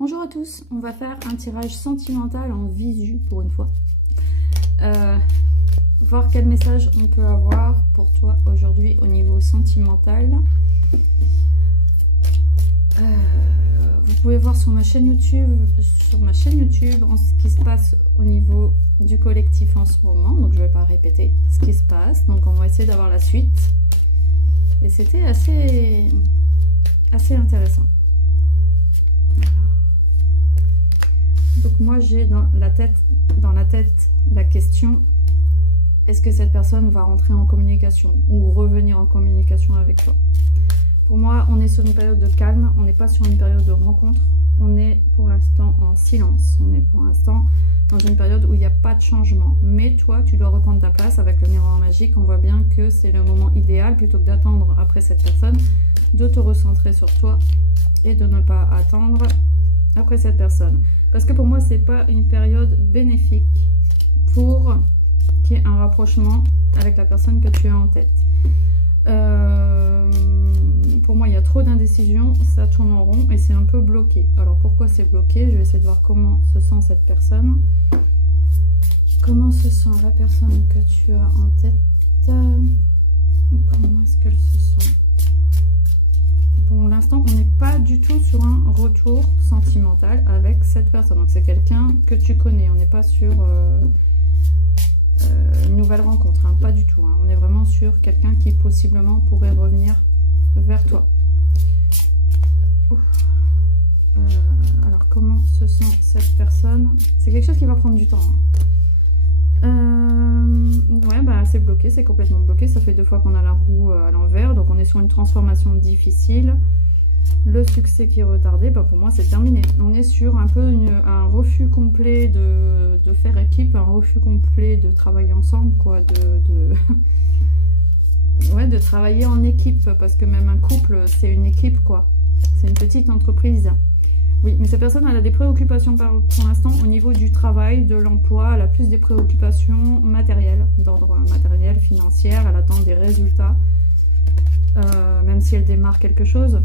Bonjour à tous, on va faire un tirage sentimental en visu pour une fois. Voir quel message on peut avoir pour toi aujourd'hui au niveau sentimental. Vous pouvez voir sur ma chaîne YouTube ce qui se passe au niveau du collectif en ce moment. Donc je ne vais pas répéter ce qui se passe. Donc on va essayer d'avoir la suite. Et c'était assez intéressant. Donc moi j'ai dans la tête la question: est-ce que cette personne va rentrer en communication ou revenir en communication avec toi? Pour moi, on est sur une période de calme, on n'est pas sur une période de rencontre, on est pour l'instant en silence, on est pour l'instant dans une période où il n'y a pas de changement. Mais toi, tu dois reprendre ta place avec le miroir magique. On voit bien que c'est le moment idéal, plutôt que d'attendre après cette personne, de te recentrer sur toi et de ne pas attendre après cette personne. Parce que pour moi, c'est pas une période bénéfique pour qu'il y ait un rapprochement avec la personne que tu as en tête. Pour moi, il y a trop d'indécision, ça tourne en rond et c'est un peu bloqué. Alors pourquoi c'est bloqué? Je vais essayer de voir comment se sent cette personne. Comment se sent la personne que tu as en tête? Comment est-ce qu'elle se sent? Pour l'instant, on n'est pas du tout sur un retour sentimental avec cette personne. Donc c'est quelqu'un que tu connais. On n'est pas sur une nouvelle rencontre, hein, pas du tout. Hein. On est vraiment sur quelqu'un qui possiblement pourrait revenir vers toi. Alors comment se sent cette personne? C'est quelque chose qui va prendre du temps. Ouais, bah c'est bloqué, c'est complètement bloqué. Ça fait 2 fois qu'on a la roue à l'envers, donc on est sur une transformation difficile. Le succès qui est retardé, bah pour moi c'est terminé. On est sur un peu un refus complet de faire équipe, un refus complet de travailler ensemble, quoi, ouais, de travailler en équipe, parce que même un couple c'est une équipe, quoi. C'est une petite entreprise. Oui, mais cette personne elle a des préoccupations pour l'instant au niveau du travail, de l'emploi. Elle a plus des préoccupations matérielles, d'ordre matériel, financière. Elle attend des résultats, même si elle démarre quelque chose.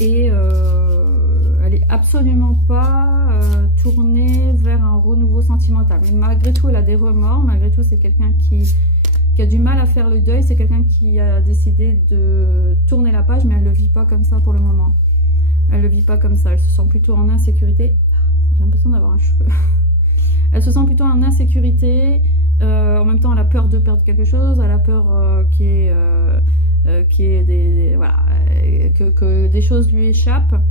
Et elle est absolument pas tournée vers un renouveau sentimental. Mais malgré tout, elle a des remords. Malgré tout, c'est quelqu'un qui a du mal à faire le deuil. C'est quelqu'un qui a décidé de tourner la page, mais elle ne le vit pas comme ça pour le moment. Elle ne le vit pas comme ça. Elle se sent plutôt en insécurité. J'ai l'impression d'avoir un cheveu. Elle se sent plutôt en insécurité. En même temps, elle a peur de perdre quelque chose. Elle a peur que des choses lui échappent.